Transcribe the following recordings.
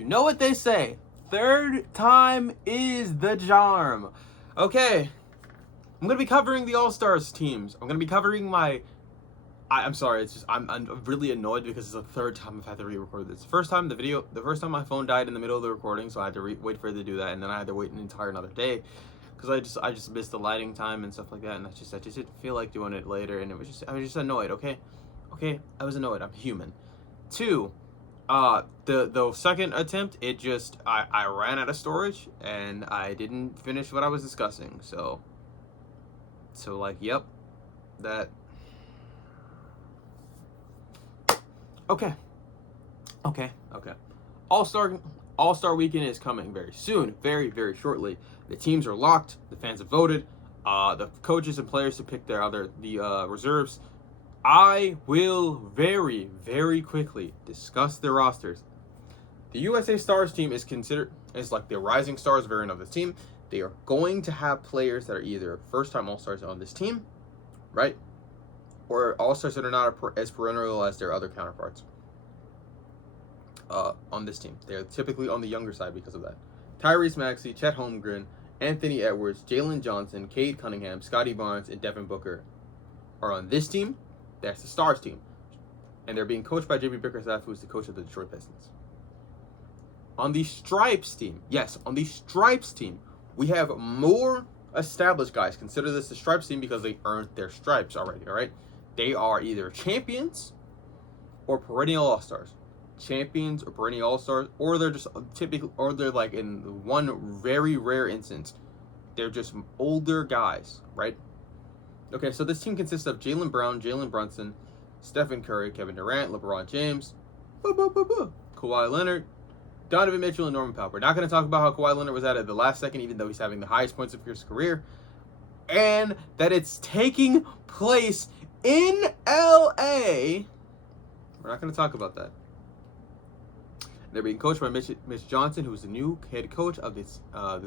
You know what they say. Third time is the charm. Okay. I'm going to be covering the All-Stars teams. I'm going to be covering I'm sorry, it's just I'm really annoyed because it's the third time I've had to re-record this. The first time my phone died in the middle of the recording, so I had to wait for it to do that, and then I had to wait an entire another day because I just missed the lighting time and stuff like that, and I just didn't feel like doing it later, and I was just annoyed. Okay, I was annoyed. I'm human. Two, the second attempt, I ran out of storage and I didn't finish what I was discussing. So like, yep, that. Okay. All-Star Weekend is coming very soon, very, very shortly. The teams are locked. The fans have voted. The coaches and players to pick the reserves. I will very, very quickly discuss the rosters. The USA Stars team is like the rising stars variant of this team. They are going to have players that are either first-time All-Stars on this team, right? Or All-Stars that are not as perennial as their other counterparts on this team. They're typically on the younger side because of that. Tyrese Maxey, Chet Holmgren, Anthony Edwards, Jalen Johnson, Cade Cunningham, Scotty Barnes, and Devin Booker are on this team. That's the Stars team. And they're being coached by J.B. Bickerstaff, who's the coach of the Detroit Pistons. On the Stripes team, we have more established guys. Consider this the Stripes team because they earned their stripes already, all right? They are either champions or perennial All-Stars. Champions or perennial All-Stars, or they're just they're like, in one very rare instance, they're just older guys, right? Okay, so this team consists of Jaylen Brown, Jalen Brunson, Stephen Curry, Kevin Durant, LeBron James, Kawhi Leonard, Donovan Mitchell, and Norman Powell. We're not going to talk about how Kawhi Leonard was at the last second, even though he's having the highest points of his career, and that it's taking place in LA. We're not going to talk about that. They're being coached by Mitch Johnson, who is the new head coach of the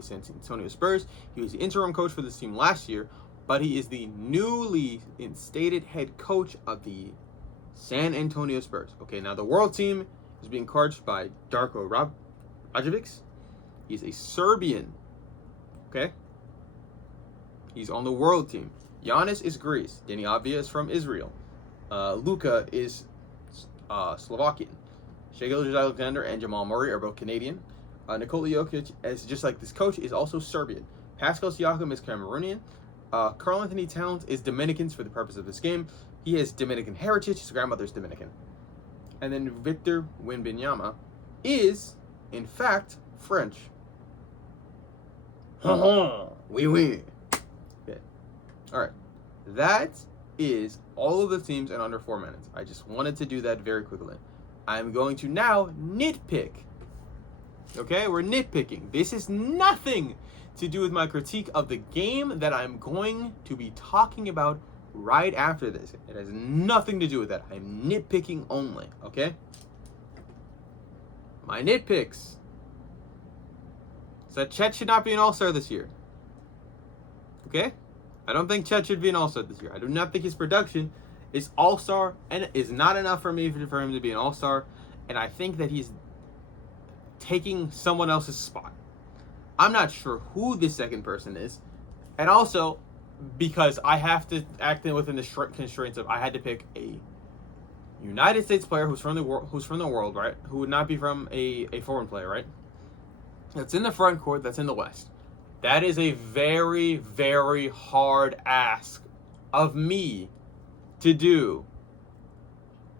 San Antonio Spurs. He was the interim coach for this team last year, but he is the newly instated head coach of the San Antonio Spurs. Okay, now the world team is being coached by Darko Rajovic. He's a Serbian. Okay? He's on the world team. Giannis is Greece. Deni Avdija is from Israel. Luka is Slovakian. Shai Gilgeous-Alexander and Jamal Murray are both Canadian. Nikola Jokic, as just like this coach, is also Serbian. Pascal Siakam is Cameroonian. Karl Anthony Towns is Dominican for the purpose of this game. He has Dominican heritage. His grandmother's Dominican. And then Victor Wembanyama is, in fact, French. Oui, oui. Okay. All right. That is all of the teams in under 4 minutes. I just wanted to do that very quickly. I'm going to now nitpick. Okay, we're nitpicking. This is nothing to do with my critique of the game that I'm going to be talking about right after this. It has nothing to do with that. I'm nitpicking only, okay? My nitpicks. So Chet should not be an All-Star this year. Okay? I don't think Chet should be an All-Star this year. I do not think his production is All-Star and is not enough for him to be an All-Star, and I think that he's taking someone else's spot. I'm not sure who the second person is, and also because I have to act within the constraints of I had to pick a United States player who's from the world, right? Who would not be from a foreign player, right? That's in the front court. That's in the West. That is a very, very hard ask of me to do.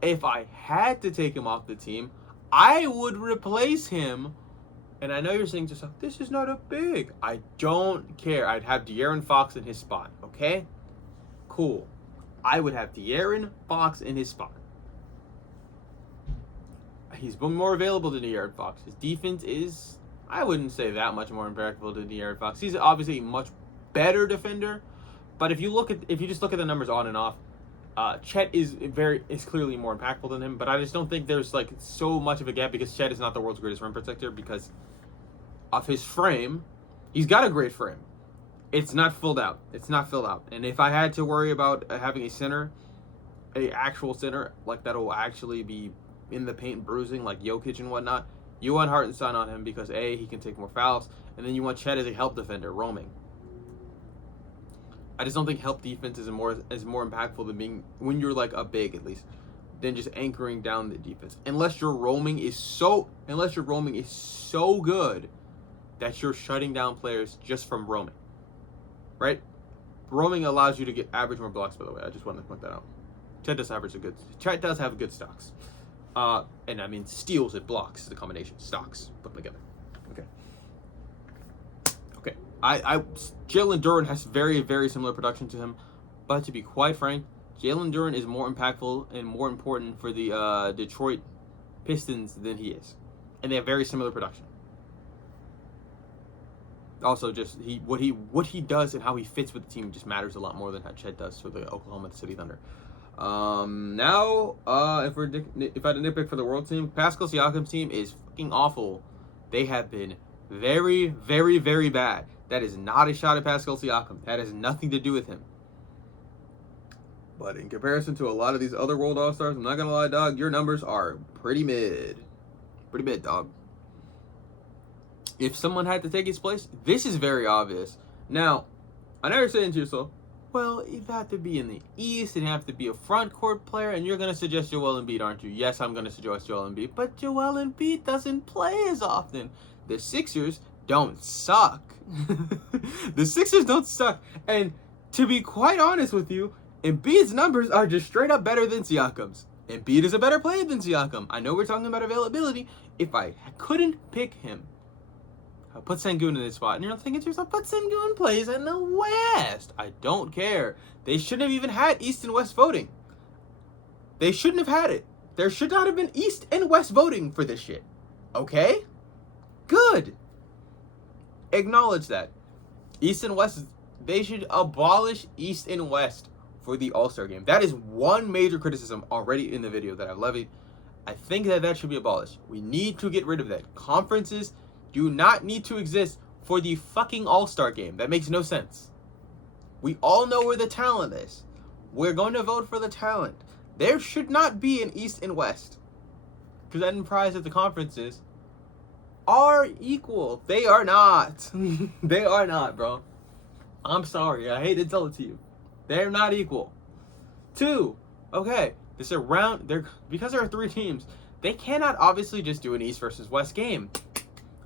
If I had to take him off the team, I would replace him. And I know you're saying to yourself, this is not a big. I don't care. I'd have De'Aaron Fox in his spot. Okay? Cool. I would have De'Aaron Fox in his spot. He's been more available than De'Aaron Fox. His defense is, I wouldn't say that much more impeccable than De'Aaron Fox. He's obviously a much better defender. But if you just look at the numbers on and off, Chet is clearly more impactful than him, but I just don't think there's like so much of a gap because Chet is not the world's greatest rim protector because of his frame. He's got a great frame. It's not filled out. And if I had to worry about having a actual center like that'll actually be in the paint bruising like Jokic and whatnot, You want Hartenstein on him because A, he can take more fouls, and then you want Chet as a help defender, roaming. I just don't think help defense is more impactful than being, when you're like a big at least, than just anchoring down the defense. Unless your roaming is so good that you're shutting down players just from roaming, right? Roaming allows you to get average more blocks. By the way, I just wanted to point that out. Chet does have good stocks, and I mean steals and blocks. The combination stocks put together. Okay. Jalen Duren has very, very similar production to him, but to be quite frank, Jalen Duren is more impactful and more important for the Detroit Pistons than he is, and they have very similar production. Also, just what he does and how he fits with the team just matters a lot more than how Chet does for the Oklahoma City Thunder. Now, if I had to nitpick for the world team, Pascal Siakam's team is fucking awful. They have been very, very, very bad. That is not a shot at Pascal Siakam. That has nothing to do with him. But in comparison to a lot of these other World All-Stars, I'm not gonna lie, dog, your numbers are pretty mid. Pretty mid, dog. If someone had to take his place, this is very obvious. Now, I know you're saying to yourself, well, it'd have to be in the East, it'd have to be a front court player, and you're going to suggest Joel Embiid, aren't you? Yes, I'm going to suggest Joel Embiid, but Joel Embiid doesn't play as often. The Sixers don't suck. The Sixers don't suck. And to be quite honest with you, Embiid's numbers are just straight up better than Siakam's. Embiid is a better player than Siakam. I know we're talking about availability. If I couldn't pick him, I'll put Sengun in this spot. And you're thinking to yourself, but Sengun plays in the West. I don't care. They shouldn't have even had East and West voting. They shouldn't have had it. There should not have been East and West voting for this shit. Okay? Good. Acknowledge that. East and West, they should abolish East and West for the All-Star game. That is one major criticism already in the video that I've levied. I think that should be abolished. We need to get rid of that. Conferences do not need to exist for the fucking All-Star game. That makes no sense. We all know where the talent is. We're going to vote for the talent. There should not be an East and West. Because that implies that the conferences are equal. They are not. They are not, bro. I'm sorry. I hate to tell it to you. They're not equal. 2, okay, because there are 3 teams, they cannot obviously just do an East versus West game.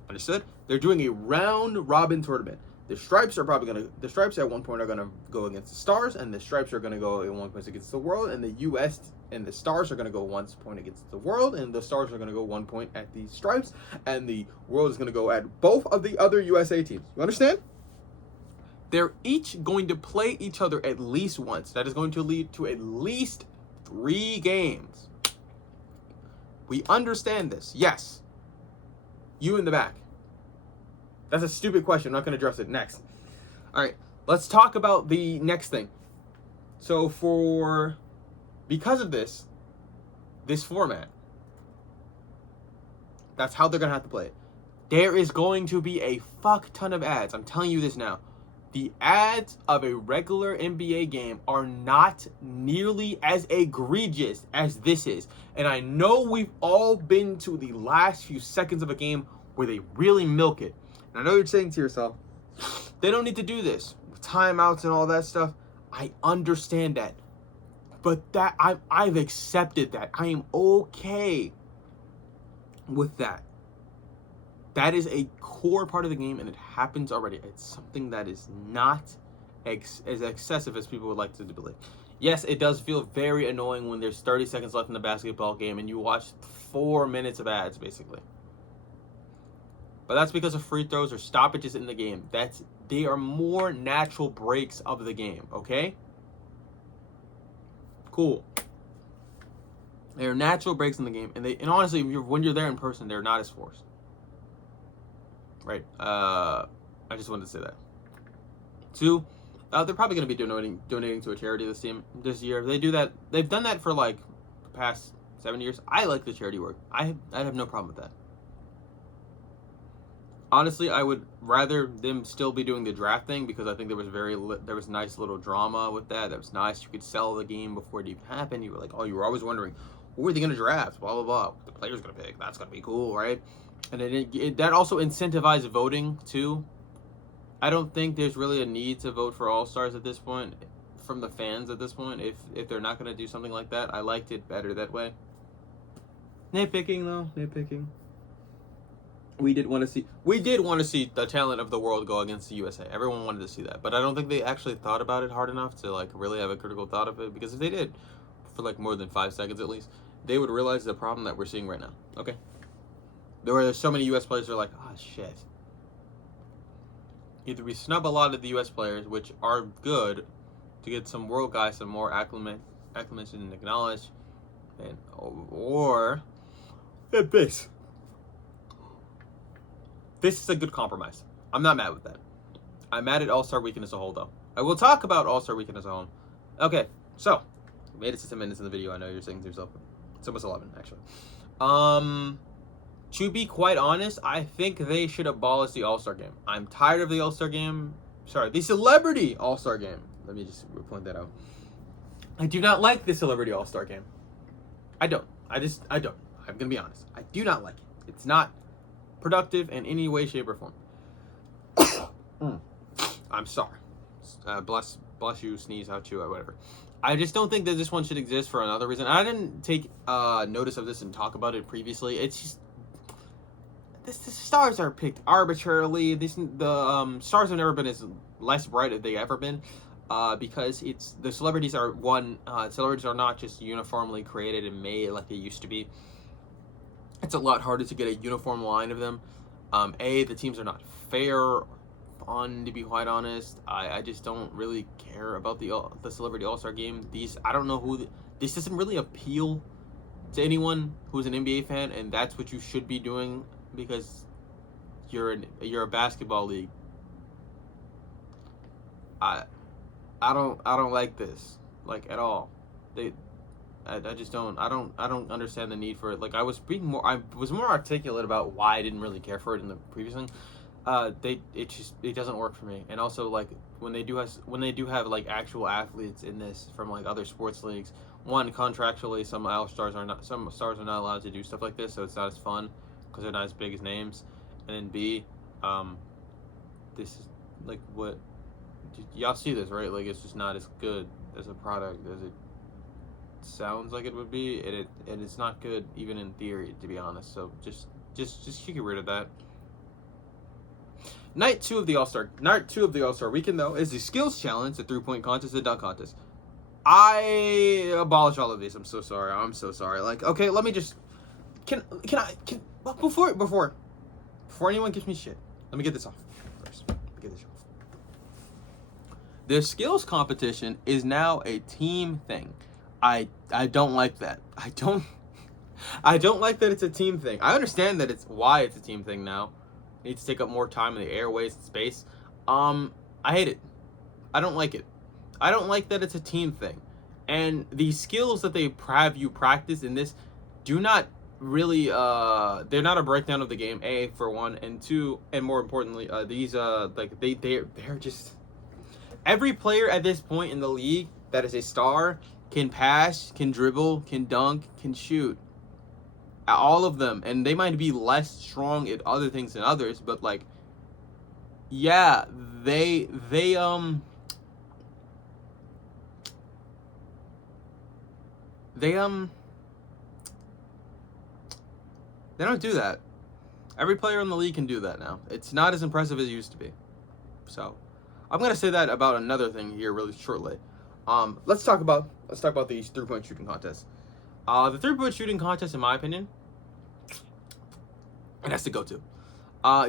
Understood? They're doing a round robin tournament. The Stripes at one point are gonna go against the Stars, and the Stripes are gonna go at one point against the World, and the US and the Stars are gonna go 1 point against the World, and the Stars are gonna go 1 point at the Stripes, and the World is gonna go at both of the other USA teams. You understand? They're each going to play each other at least once. That is going to lead to at least 3 games. We understand this. Yes. You in the back. That's a stupid question. I'm not going to address it. Next. All right. Let's talk about the next thing. So because of this format, that's how they're going to have to play it. There is going to be a fuck ton of ads. I'm telling you this now. The ads of a regular NBA game are not nearly as egregious as this is. And I know we've all been to the last few seconds of a game where they really milk it. And I know you're saying to yourself, they don't need to do this. Timeouts and all that stuff. I understand that. But I've accepted that. I am okay with that. That is a core part of the game, and it happens already. It's something that is not as excessive as people would like to believe. Yes, it does feel very annoying when there's 30 seconds left in the basketball game and you watch 4 minutes of ads, basically. But that's because of free throws or stoppages in the game. They are more natural breaks of the game, okay? Cool. They are natural breaks in the game, and honestly, when you're there in person, they're not as forced. Right. I just wanted to say that. 2, they're probably going to be donating to a charity this year. They do that. They've done that for like the past 7 years. I like the charity work. I have no problem with that. Honestly, I would rather them still be doing the draft thing because I think there was nice little drama with that. That was nice. You could sell the game before it even happened. You were like, oh, you were always wondering, who are they going to draft? Blah, blah, blah. The player's going to pick. That's going to be cool, right? And then that also incentivizes voting, too. I don't think there's really a need to vote for All-Stars at this point, from the fans at this point, if they're not going to do something like that. I liked it better that way. Nitpicking, though. Nitpicking. We did want to see the talent of the world go against the USA. Everyone wanted to see that. But I don't think they actually thought about it hard enough to, like, really have a critical thought of it. Because if they did, for, like, more than 5 seconds at least, they would realize the problem that we're seeing right now. Okay? There's so many U.S. players who are like, oh, shit. Either we snub a lot of the U.S. players, which are good, to get some world guys some more acclimation and acknowledge, or at this. This is a good compromise. I'm not mad with that. I'm mad at All-Star Weekend as a whole, though. I will talk about All-Star Weekend as a whole. Okay, so we made it to 10 minutes in the video. I know you're saying to yourself, it's almost 11 actually. To be quite honest, I think they should abolish the All-Star game. I'm tired of the All-Star game. Sorry, the Celebrity All-Star game. Let me just point that out. I do not like the Celebrity All-Star game. I don't. I don't. I'm going to be honest. I do not like it. It's not productive in any way, shape, or form. I'm sorry. Bless you, sneeze out you, or whatever. I just don't think that this one should exist for another reason. I didn't take notice of this and talk about it previously. It's just the stars are picked arbitrarily. The stars have never been as less bright as they ever been, because it's the celebrities are celebrities are not just uniformly created and made like they used to be. It's a lot harder to get a uniform line of them. The teams are not fair, fun, to be quite honest. I just don't really care about the Celebrity All-Star game. I don't know who this doesn't really appeal to anyone who's an NBA fan, and that's what you should be doing because you're a basketball league. I don't like this, like, at all. I just don't. I don't understand the need for it. Like, I was more articulate about why I didn't really care for it in the previous thing. It doesn't work for me. And also, like, when they do have like actual athletes in this from like other sports leagues, one, contractually some stars are not allowed to do stuff like this, so it's not as fun because they're not as big as names. And then B, this is like what y'all see this, right? Like, it's just not as good as a product as it sounds like it would be, and it's not good even in theory, to be honest. So just you get rid of that. Night two of the All-Star Weekend, though, is the skills challenge, the 3-point contest, the dunk contest. I abolish all of these. I'm so sorry. Like, okay, let me just before anyone gives me shit, let me get this off first. The skills competition is now a team thing. I don't like that. I don't like that it's a team thing. I understand that why it's a team thing now. It needs to take up more time in the airways and space. I hate it. I don't like it. I don't like that it's a team thing. And the skills that they have you practice in this do not really they're not a breakdown of the game, A, for one, and two, and more importantly, these like they're just, every player at this point in the league that is a star can pass, can dribble, can dunk, can shoot. All of them. And they might be less strong at other things than others, but like, yeah, they don't do that. Every player in the league can do that now. It's not as impressive as it used to be. So I'm gonna say that about another thing here really shortly. Let's talk about these 3-point shooting contests. The 3-point shooting contest, in my opinion, it has to go to.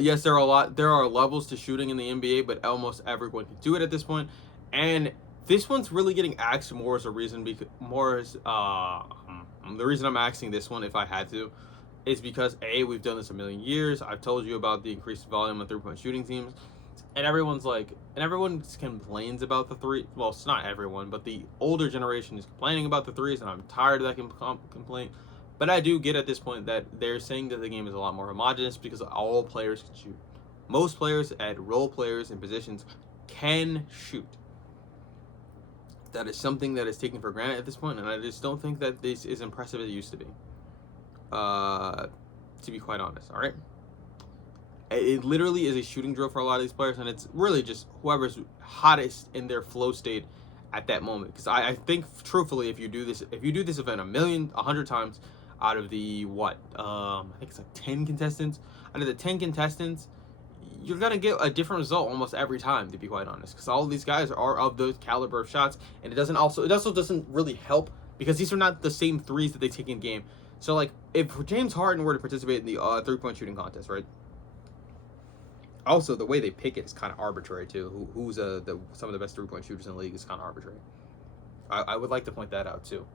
Yes, there are levels to shooting in the NBA, but almost everyone can do it at this point. And this one's really getting asked more as a reason, because the reason I'm asking this one, if I had to, is because A, we've done this a million years. I've told you about the increased volume of 3-point shooting teams. And everyone complains about the three. Well, it's not everyone, but the older generation is complaining about the threes, and I'm tired of that complaint. But I do get at this point that they're saying that the game is a lot more homogenous because all players can shoot. Most players, at role players and positions, can shoot. That is something that is taken for granted at this point, and I just don't think that this is impressive as it used to be. To be quite honest, all right? It literally is a shooting drill for a lot of these players, and it's really just whoever's hottest in their flow state at that moment. Because I think, truthfully, if you do this event 100 times out of the I think it's like 10 contestants. Out of the 10 contestants, you're gonna get a different result almost every time, to be quite honest. Because all of these guys are of those caliber of shots, and it also doesn't really help because these are not the same threes that they take in game. So like, if James Harden were to participate in the 3-point shooting contest, right? Also, the way they pick it is kind of arbitrary too. Who's some of the best 3-point shooters in the league is kind of arbitrary. I would like to point that out too.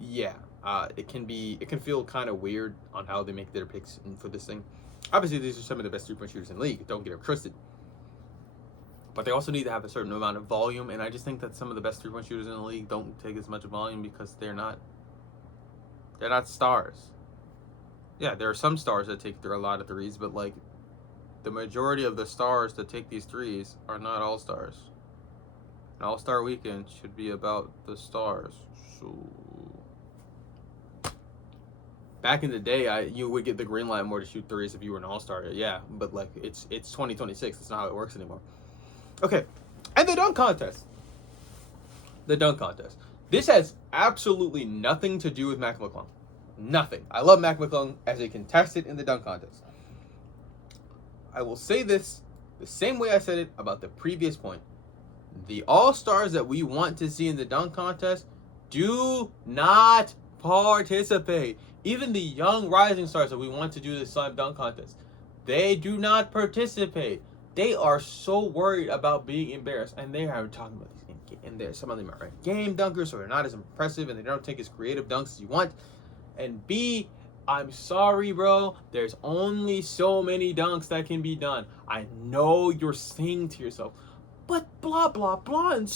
It can feel kind of weird on how they make their picks for this thing. Obviously, these are some of the best 3-point shooters in the league. Don't get it twisted. But they also need to have a certain amount of volume, and I just think that some of the best 3-point shooters in the league don't take as much volume because they're not stars. Yeah, there are some stars that take a lot of threes, but like the majority of the stars that take these threes are not all stars. An All-Star Weekend should be about the stars. So back in the day, you would get the green light more to shoot threes if you were an all-star. Yeah, but like it's 2026. That's not how it works anymore. Okay, and the dunk contest. The dunk contest. This has absolutely nothing to do with Mac McClung. Nothing. I love Mac McClung as a contestant in the dunk contest. I will say this the same way I said it about the previous point. The all-stars that we want to see in the dunk contest do not participate. Even the young rising stars that we want to do the slam dunk contest, they do not participate. They are so worried about being embarrassed, and they are talking about these. And there, some of them are game dunkers, so they're not as impressive, and they don't take as creative dunks as you want. And B, I'm sorry, bro. There's only so many dunks that can be done. I know you're saying to yourself, but blah blah blah, and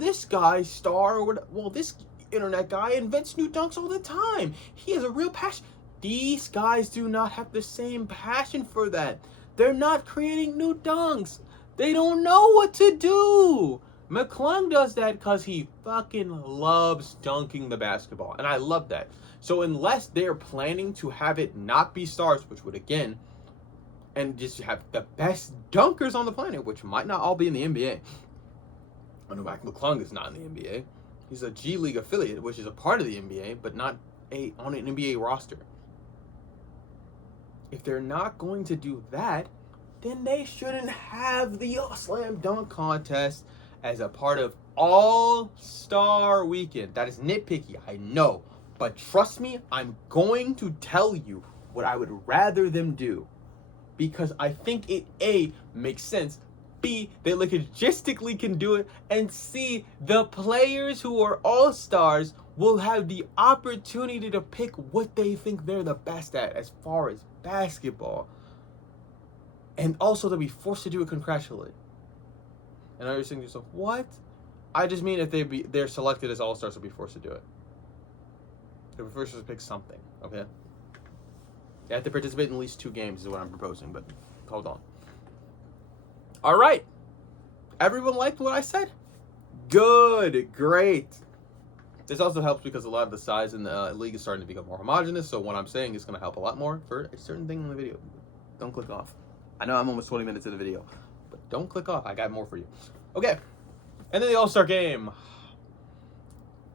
this guy star or whatever. Well, this internet guy invents new dunks all the time. He has a real passion. These guys do not have the same passion for that. They're not creating new dunks. They don't know what to do. McClung does that because he fucking loves dunking the basketball, and I love that. So unless they're planning to have it not be stars, which would again, and just have the best dunkers on the planet, which might not all be in the NBA. I know Mac McClung is not in the NBA. He's a G League affiliate, which is a part of the NBA, but not on an NBA roster. If they're not going to do that, then they shouldn't have the slam dunk contest as a part of All-Star Weekend. That is nitpicky, I know. But trust me, I'm going to tell you what I would rather them do. Because I think it, A, makes sense, B, they logistically can do it, and C, the players who are all-stars will have the opportunity to pick what they think they're the best at as far as basketball. And also they'll be forced to do it contractually. And I was thinking to yourself, what? I just mean if they're selected as all-stars, they'll be forced to do it. They'll be forced to pick something, okay? They have to participate in at least 2 games is what I'm proposing, but hold on. All right. Everyone liked what I said? Good. Great. This also helps because a lot of the size in the league is starting to become more homogenous, so what I'm saying is going to help a lot more for a certain thing in the video. Don't click off. I know I'm almost 20 minutes of the video, but don't click off. I got more for you. Okay. And then the All-Star game.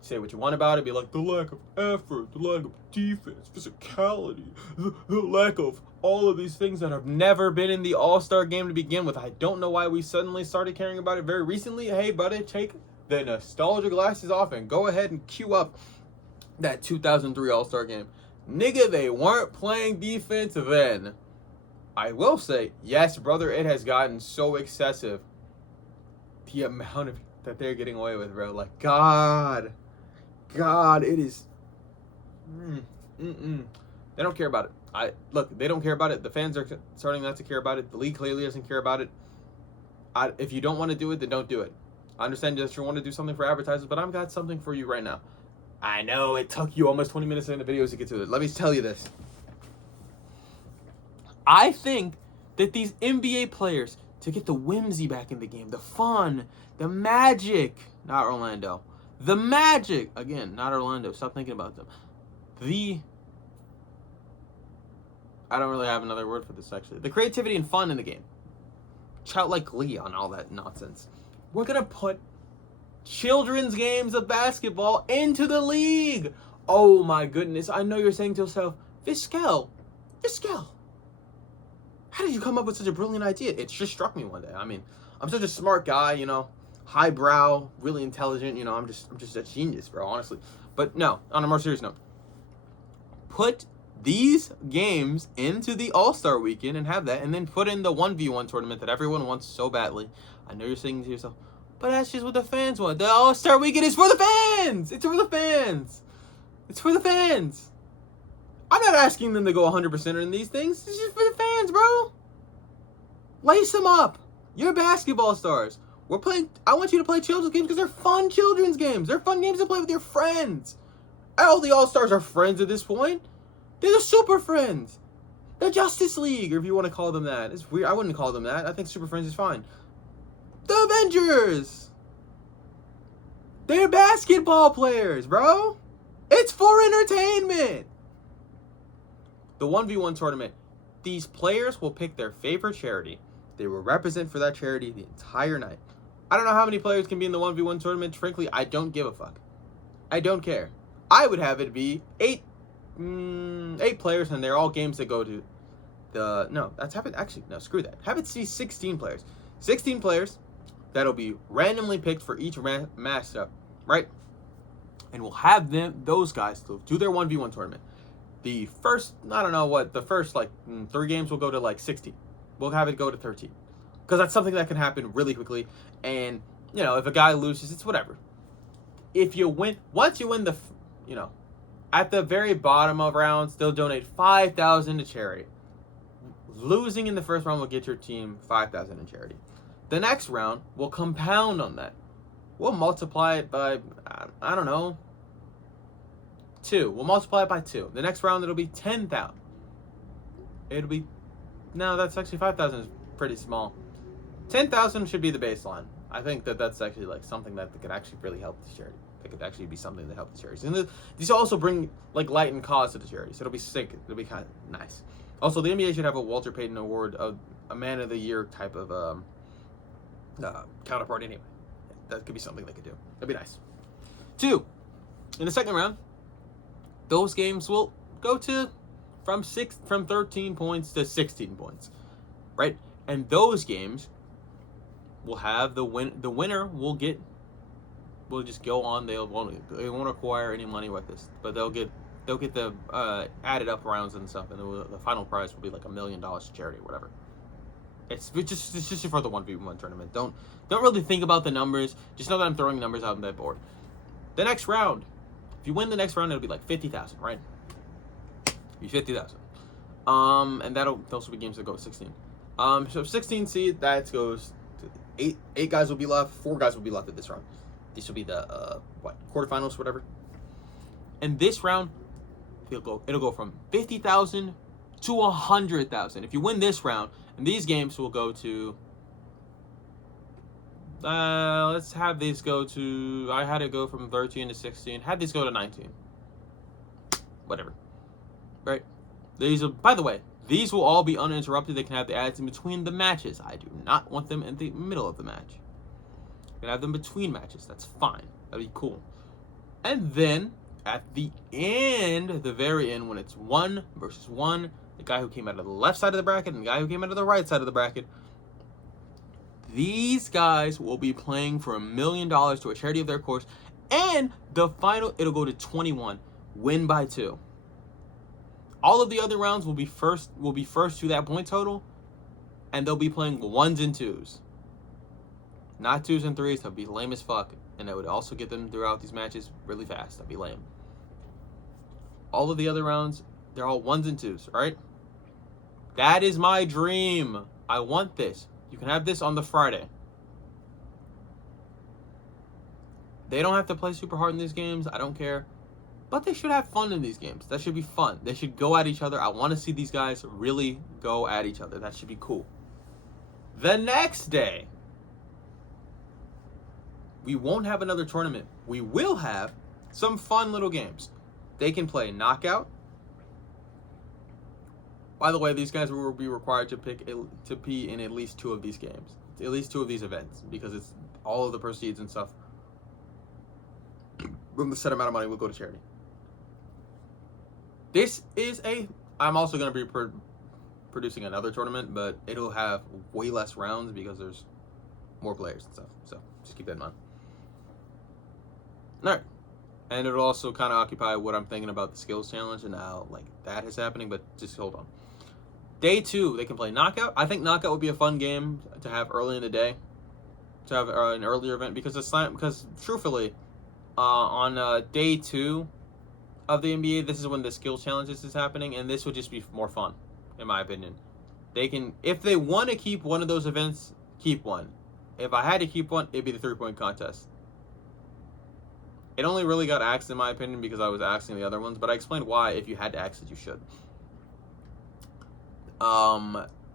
Say what you want about it, be like the lack of effort, the lack of defense, physicality, the lack of all of these things that have never been in the All-Star game to begin with. I don't know why we suddenly started caring about it very recently. Hey, buddy, take the nostalgia glasses off and go ahead and cue up that 2003 All-Star game. Nigga, they weren't playing defense then. I will say, yes, brother, it has gotten so excessive. The amount of that they're getting away with, bro. Like, God, it is. They don't care about it. Look, they don't care about it. The fans are starting not to care about it. The league clearly doesn't care about it. If you don't want to do it, then don't do it. I understand that you want to do something for advertisers, but I've got something for you right now. I know it took you almost 20 minutes in the videos to get to it. Let me tell you this. I think that these NBA players to get the whimsy back in the game, the fun, the magic. Not Orlando. The magic. Again, not Orlando. Stop thinking about them. I don't really have another word for this, actually. The creativity and fun in the game. Childlike glee on all that nonsense. We're going to put children's games of basketball into the league. Oh my goodness. I know you're saying to yourself, Vizquel, how did you come up with such a brilliant idea? It just struck me one day. I mean, I'm such a smart guy, you know, highbrow, really intelligent, you know, I'm just a genius, bro, honestly. But no, on a more serious note, put these games into the All-Star Weekend and have that, and then put in the 1v1 tournament that everyone wants so badly. I know you're saying to yourself, but that's just what the fans want. The All-Star Weekend is for the fans! It's for the fans! It's for the fans! I'm not asking them to go 100% in these things. It's just for the fans, bro. Lace them up. You're basketball stars. I want you to play children's games because they're fun children's games. They're fun games to play with your friends. All the All-Stars are friends at this point. They're the Super Friends. The Justice League, or if you want to call them that. It's weird. I wouldn't call them that. I think Super Friends is fine. The Avengers. They're basketball players, bro. It's for entertainment. The 1v1 tournament, these players will pick their favorite charity. They will represent for that charity the entire night. I don't know how many players can be in the 1v1 tournament. Frankly, I don't give a fuck. I don't care. I would have it be eight players, and they're all games that go to screw that. Have it be 16 players. 16 players that'll be randomly picked for each matchup, right? And we'll have those guys do their 1v1 tournament. The first 3 games will go to like 16. We'll have it go to 13. Because that's something that can happen really quickly. And, you know, if a guy loses, it's whatever. If you win, once you win at the very bottom of rounds, they'll donate $5,000 to charity. Losing in the first round will get your team $5,000 in charity. The next round will compound on that. We'll multiply it by, I don't know, 2. We'll multiply it by 2. The next round, it'll be 10,000. That's actually 5,000 is pretty small. 10,000 should be the baseline. I think that's actually like something that could actually really help the charity. It could actually be something that helps the charities. And these also bring like light and cause to the charity, so it'll be sick. It'll be kind of nice. Also, the NBA should have a Walter Payton Award, of a Man of the Year type of counterpart anyway. That could be something they could do. That'd be nice. 2, in the second round, those games will go to from 13 points to 16 points, right? And those games will have the winner will just go on. They won't acquire any money with this, but they'll get the added up rounds and stuff, and the final prize will be like $1 million to charity or whatever. It's just for the 1v1 tournament. Don't really think about the numbers. Just know that I'm throwing numbers out on that board. The next round, if you win the next round, it'll be like 50,000, right? Be 50,000. And those will be games that go 16. So 16 seed, that goes to 8 guys will be left. 4 guys will be left at this round. This will be the quarterfinals, whatever. And this round, it'll go from 50,000 to 100,000. If you win this round, and these games will go to. Let's have these go to. I had it go from 13 to 16. Had these go to 19. Whatever. Right? By the way, these will all be uninterrupted. They can have the ads in between the matches. I do not want them in the middle of the match. You can have them between matches. That's fine. That'd be cool. And then at the end, the very end, when it's 1 versus 1, the guy who came out of the left side of the bracket and the guy who came out of the right side of the bracket, these guys will be playing for $1 million to a charity of their course. And the final, it'll go to 21. Win by 2. All of the other rounds will be first to that point total, and they'll be playing 1s and 2s. Not 2s and 3s. That'd be lame as fuck. And that would also get them throughout these matches really fast. That'd be lame. All of the other rounds, they're all 1s and 2s, right? That is my dream. I want this. You can have this on the Friday. They don't have to play super hard in these games. I don't care. But they should have fun in these games. That should be fun. They should go at each other. I want to see these guys really go at each other. That should be cool. The next day, we won't have another tournament. We will have some fun little games. They can play knockout. By the way, these guys will be required to be in at least 2 of these games, at least 2 of these events, because it's all of the proceeds and stuff from the set amount of money will go to charity. I'm also going to be producing another tournament, but it'll have way less rounds because there's more players and stuff. So just keep that in mind. All right. And it'll also kind of occupy what I'm thinking about the skills challenge and how like that is happening, but just hold on. Day 2, they can play knockout. I think knockout would be a fun game to have early in the day, to have an earlier event, because truthfully, on day 2 of the NBA, this is when the skills challenges is happening, and this would just be more fun, in my opinion. They can, if they want to keep one of those events, keep one. If I had to keep one, it'd be the 3-point contest. It only really got axed, in my opinion, because I was axing the other ones, but I explained why. If you had to axe it, you should.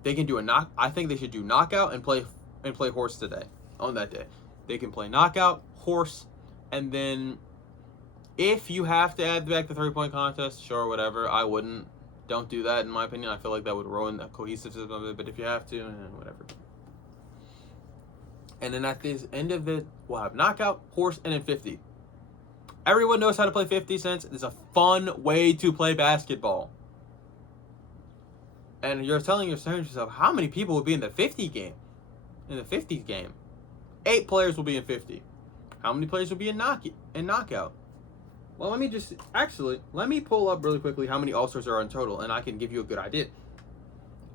They can do I think they should do knockout and play horse today, on that day. They can play knockout, horse, and then if you have to add back the 3-point contest, sure, whatever. I wouldn't. Don't do that, in my opinion. I feel like that would ruin the cohesiveness of it, but if you have to, whatever. And then at the end of it, we'll have knockout, horse, and then 50. Everyone knows how to play 50 cents. It's a fun way to play basketball. And you're telling yourself, how many people will be in the 50 game? In the 50 game, 8 players will be in 50. How many players will be in knockout? Well, let me pull up really quickly how many All-Stars are in total, and I can give you a good idea.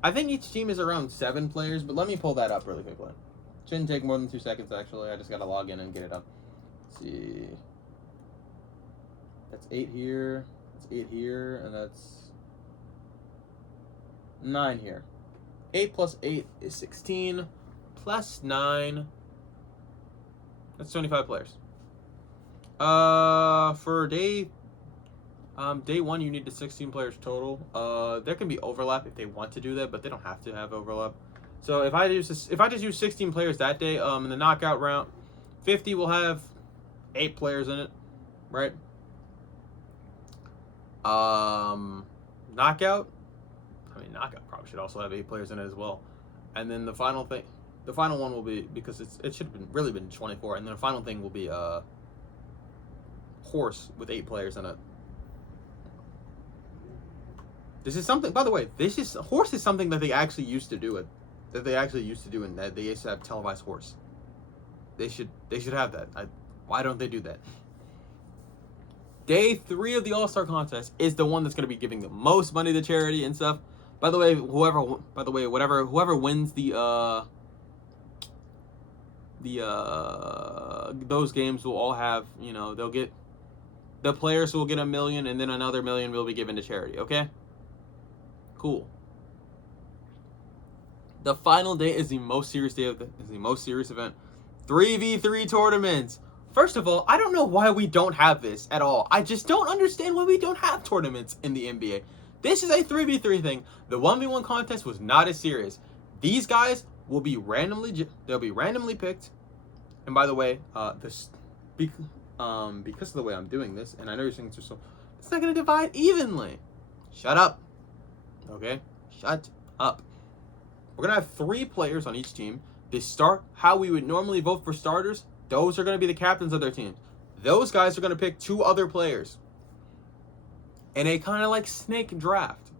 I think each team is around 7 players, but let me pull that up really quickly. Shouldn't take more than 2 seconds, actually. I just got to log in and get it up. Let's see. That's 8 here. That's 8 here, and that's 9 here. 8 plus 8 is 16. Plus 9. That's 25 players. For day 1, you need the 16 players total. There can be overlap if they want to do that, but they don't have to have overlap. So if I just use 16 players that day, in the knockout round, 50 will have 8 players in it, right? Knockout probably should also have 8 players in it as well. And then the final one will be, because it should have really been 24, and then the final thing will be horse with 8 players in it. This is something, by the way, horse is something that they actually used to do and that they used to have televised horse. They should have that. Why don't they do that? Day 3 of the All-Star contest is the one that's going to be giving the most money to charity and stuff. By the way, whoever wins those games will all have, they'll get, the players will get $1 million, and then another $1 million will be given to charity. Okay, cool. The final day is the most serious event. 3v3 tournaments. First of all, I don't know why we don't have this at all. I just don't understand why we don't have tournaments in the NBA. This is a 3v3 thing. The 1v1 contest was not as serious. These guys will be they'll be randomly picked. And by the way, because of the way I'm doing this, and I know you're saying it's not going to divide evenly. Shut up. Okay? Shut up. We're going to have 3 players on each team. They start how we would normally vote for starters. Those are going to be the captains of their teams. Those guys are going to pick 2 other players in a kind of like snake draft.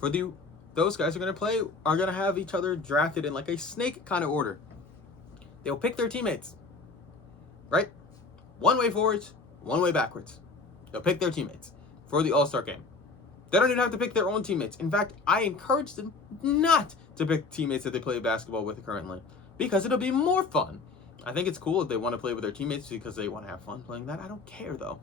Those guys are going to have each other drafted in like a snake kind of order. They'll pick their teammates, right? 1 way forwards, 1 way backwards. They'll pick their teammates for the All-Star game. They don't even have to pick their own teammates. In fact, I encourage them not to pick teammates that they play basketball with currently, because it'll be more fun. I think it's cool if they want to play with their teammates because they want to have fun playing that. I don't care, though.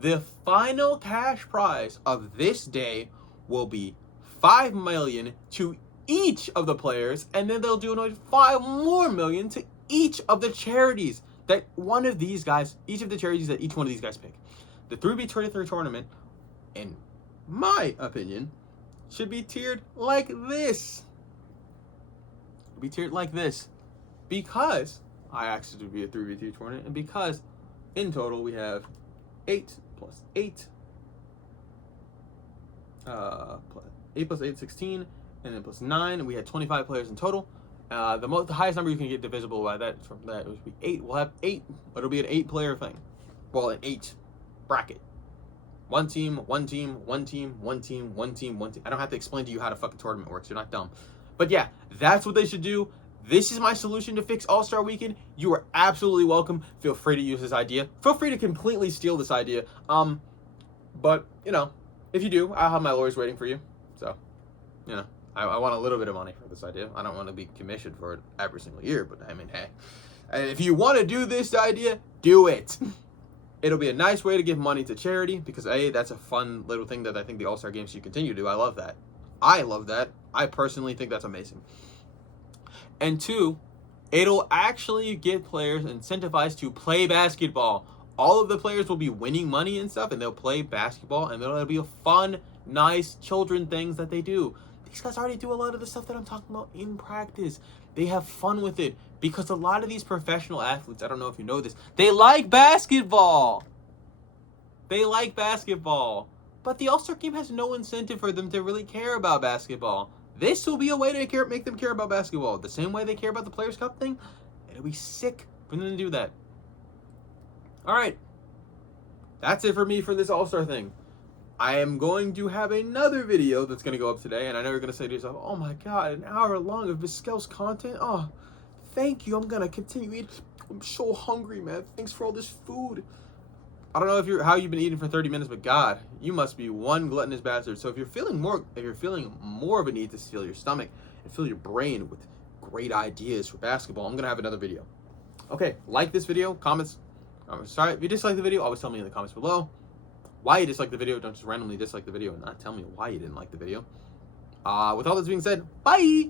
The final cash prize of this day will be $5 million to each of the players, and then they'll do another $5 more million to each of the charities that each of the charities that each one of these guys pick. The 3v23 tournament, in my opinion, should be tiered like this. It'll be tiered like this because I asked it to be a 3v3 tournament, and because in total we have 8 plus 8, 8 plus 8, 16, and then plus 9, and we had 25 players in total. The highest number you can get divisible by that from that would be 8. We'll have 8. It'll be an 8-player thing. Well, an 8 bracket. One team, one team, one team, one team, one team, one team. I don't have to explain to you how the fucking tournament works. You're not dumb. But yeah, that's what they should do. This is my solution to fix All-Star Weekend. You are absolutely welcome. Feel free to use this idea. Feel free to completely steal this idea. But, you know, if you do, I'll have my lawyers waiting for you. So, you know, I want a little bit of money for this idea. I don't want to be commissioned for it every single year, but I mean, hey. And if you want to do this idea, do it. It'll be a nice way to give money to charity because, A, that's a fun little thing that I think the All-Star Games should continue to do. I love that. I love that. I personally think that's amazing. And 2, it'll actually get players incentivized to play basketball. All of the players will be winning money and stuff, and they'll play basketball, and it'll be a fun, nice children things that they do. These guys already do a lot of the stuff that I'm talking about in practice. They have fun with it because a lot of these professional athletes, I don't know if you know this, they like basketball. They like basketball. But the All-Star Game has no incentive for them to really care about basketball. This will be a way to make them care about basketball. The same way they care about the Players' Cup thing. It'll be sick for them to do that. All right. That's it for me for this All-Star thing. I am going to have another video that's going to go up today, and I know you're going to say to yourself, oh my god, an hour long of Vizquel's content? Oh, thank you. I'm going to continue eating. I'm so hungry, man. Thanks for all this food. I don't know how you've been eating for 30 minutes, but God, you must be one gluttonous bastard. So if you're feeling more of a need to fill your stomach and fill your brain with great ideas for basketball, I'm going to have another video. Okay, like this video, comments. Sorry, if you dislike the video, always tell me in the comments below why you dislike the video. Don't just randomly dislike the video and not tell me why you didn't like the video. With all this being said, bye!